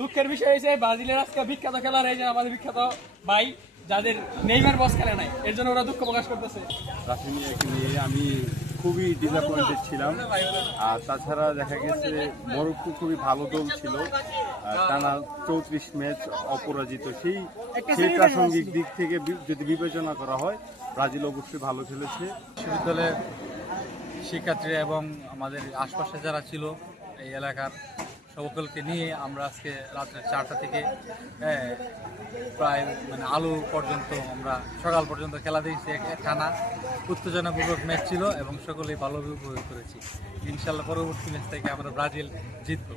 দুঃখের বিষয় হয়েছে ব্রাজিলের আজকে বিখ্যাত খেলার এই যে আমাদের বিখ্যাত ভাই যাদের নেইমার বস খেলে নাই, এর জন্য ওরা দুঃখ প্রকাশ করতেছে। রাফিনিয়াকে নিয়ে আমি খুবই ডিসঅ্যাপয়েন্টেড ছিলাম। আর তাছাড়া দেখা গেছে মরক্কো খুবই ভালো দল ছিল, টানা 34 ম্যাচ অপরাজিত। সেই প্রাসঙ্গিক দিক থেকে যদি বিবেচনা করা হয়, ব্রাজিল অবশ্যই ভালো খেলেছে। বিশ্ববিদ্যালয়ের শিক্ষার্থীরা এবং আমাদের আশপাশে যারা ছিল এই এলাকার সকলকে নিয়ে আমরা আজকে রাত্রে 4টা থেকে প্রায় আলো পর্যন্ত আমরা সকাল পর্যন্ত খেলা দেখছি। টানা উত্তেজনাপূর্বক ম্যাচ ছিল এবং সকলেই ভালোভাবে উপভোগ করেছি। ইনশাল্লাহ পরবর্তী ম্যাচ থেকে আমরা ব্রাজিল জিতব।